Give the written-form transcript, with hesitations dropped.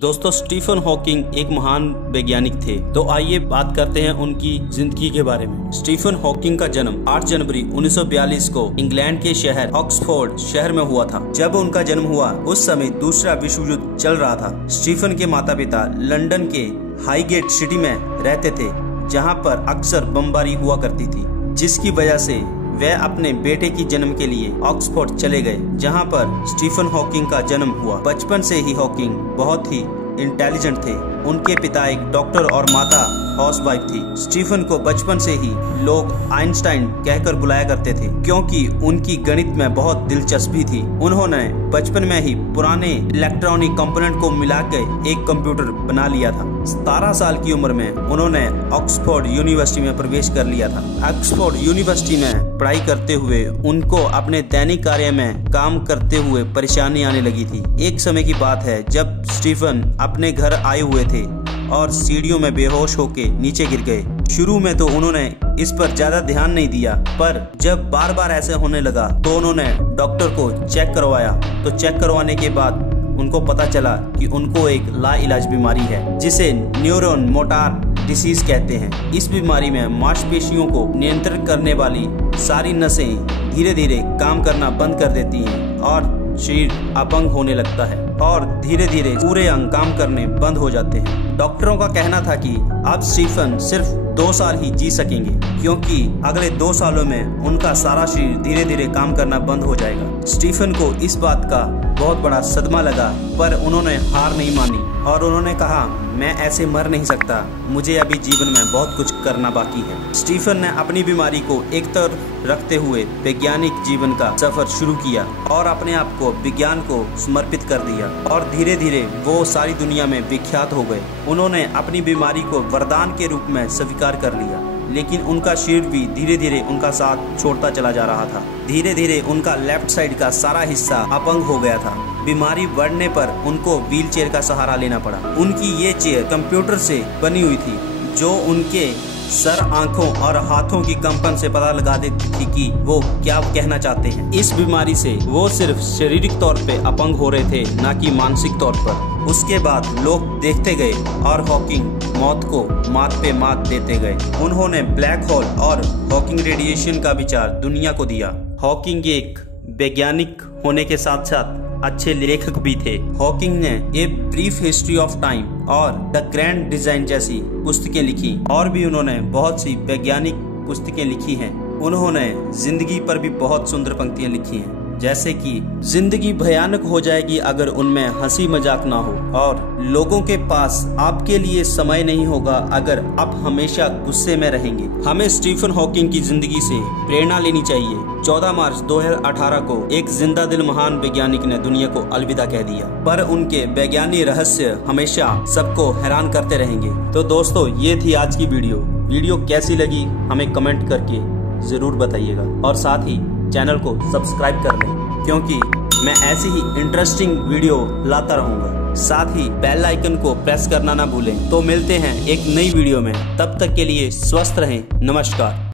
दोस्तों, Stephen Hawking एक महान वैज्ञानिक थे। तो आइए बात करते हैं उनकी जिंदगी के बारे में। स्टीफन हॉकिंग का जन्म 8 जनवरी 1942 को इंग्लैंड के शहर ऑक्सफोर्ड शहर में हुआ था। जब उनका जन्म हुआ उस समय दूसरा विश्व युद्ध चल रहा था। स्टीफन के माता पिता लंदन के हाईगेट सिटी में रहते थे, जहाँ पर अक्सर बमबारी हुआ करती थी, जिसकी वजह से वे अपने बेटे की जन्म के लिए ऑक्सफोर्ड चले गए, जहां पर स्टीफन हॉकिंग का जन्म हुआ। बचपन से ही हॉकिंग बहुत ही इंटेलिजेंट थे। उनके पिता एक डॉक्टर और माता हाउसवाइफ थी। स्टीफन को बचपन से ही लोग आइंस्टाइन कहकर बुलाया करते थे, क्योंकि उनकी गणित में बहुत दिलचस्पी थी। उन्होंने बचपन में ही पुराने इलेक्ट्रॉनिक कंपोनेंट को मिलाकर एक कंप्यूटर बना लिया था। 17 साल की उम्र में उन्होंने ऑक्सफोर्ड यूनिवर्सिटी में प्रवेश कर लिया था। ऑक्सफोर्ड यूनिवर्सिटी में पढ़ाई करते हुए उनको अपने दैनिक कार्य में काम करते हुए परेशानी आने लगी थी। एक समय की बात है जब स्टीफन अपने घर आए हुए थे और सीढ़ियों में बेहोश होके नीचे गिर गए। शुरू में तो उन्होंने इस पर ज्यादा ध्यान नहीं दिया, पर जब बार बार ऐसे होने लगा तो उन्होंने डॉक्टर को चेक करवाया। तो चेक करवाने के बाद उनको पता चला कि उनको एक लाइलाज बीमारी है, जिसे न्यूरॉन मोटार डिसीज कहते हैं। इस बीमारी में मांसपेशियों को नियंत्रित करने वाली सारी नसें धीरे धीरे काम करना बंद कर देती हैं और शरीर अपंग होने लगता है और धीरे धीरे पूरे अंग काम करने बंद हो जाते हैं। डॉक्टरों का कहना था कि अब स्टीफन सिर्फ 2 साल ही जी सकेंगे, क्योंकि अगले 2 सालों में उनका सारा शरीर धीरे धीरे काम करना बंद हो जाएगा। स्टीफन को इस बात का बहुत बड़ा सदमा लगा, पर उन्होंने हार नहीं मानी और उन्होंने कहा, मैं ऐसे मर नहीं सकता, मुझे अभी जीवन में बहुत कुछ करना बाकी है। स्टीफन ने अपनी बीमारी को एक तरफ रखते हुए वैज्ञानिक जीवन का सफर शुरू किया और अपने आप को विज्ञान को समर्पित कर दिया और धीरे धीरे वो सारी दुनिया में विख्यात हो गए। उन्होंने अपनी बीमारी को वरदान के रूप में स्वीकार कर लिया, लेकिन उनका शरीर भी धीरे धीरे उनका साथ छोड़ता चला जा रहा था। धीरे धीरे उनका लेफ्ट साइड का सारा हिस्सा अपंग हो गया था। बीमारी बढ़ने पर उनको व्हील चेयर का सहारा लेना पड़ा। उनकी ये चेयर कंप्यूटर से बनी हुई थी, जो उनके सर, आंखों और हाथों की कंपन से पता लगा देती थी कि वो क्या कहना चाहते हैं। इस बीमारी से वो सिर्फ शारीरिक तौर पे अपंग हो रहे थे, ना कि मानसिक तौर पर। उसके बाद लोग देखते गए और हॉकिंग मौत को मात पे मात देते गए। उन्होंने ब्लैक होल और हॉकिंग रेडिएशन का विचार दुनिया को दिया। हॉकिंग एक वैज्ञानिक होने के साथ साथ अच्छे लेखक भी थे। हॉकिंग ने a brief history of time और द ग्रैंड डिजाइन जैसी पुस्तकें लिखी और भी उन्होंने बहुत सी वैज्ञानिक पुस्तकें लिखी हैं। उन्होंने जिंदगी पर भी बहुत सुंदर पंक्तियां लिखी हैं, जैसे कि जिंदगी भयानक हो जाएगी अगर उनमें हंसी मजाक ना हो, और लोगों के पास आपके लिए समय नहीं होगा अगर आप हमेशा गुस्से में रहेंगे। हमें स्टीफन हॉकिंग की जिंदगी से प्रेरणा लेनी चाहिए। 14 मार्च 2018 को एक जिंदा दिल महान वैज्ञानिक ने दुनिया को अलविदा कह दिया, पर उनके वैज्ञानिक रहस्य हमेशा सबको हैरान करते रहेंगे। तो दोस्तों, ये थी आज की वीडियो कैसी लगी हमें कमेंट करके जरूर बताइएगा, और साथ ही चैनल को सब्सक्राइब कर लें, क्योंकि मैं ऐसी ही इंटरेस्टिंग वीडियो लाता रहूंगा। साथ ही बेल आइकन को प्रेस करना ना भूलें। तो मिलते हैं एक नई वीडियो में, तब तक के लिए स्वस्थ रहें। नमस्कार।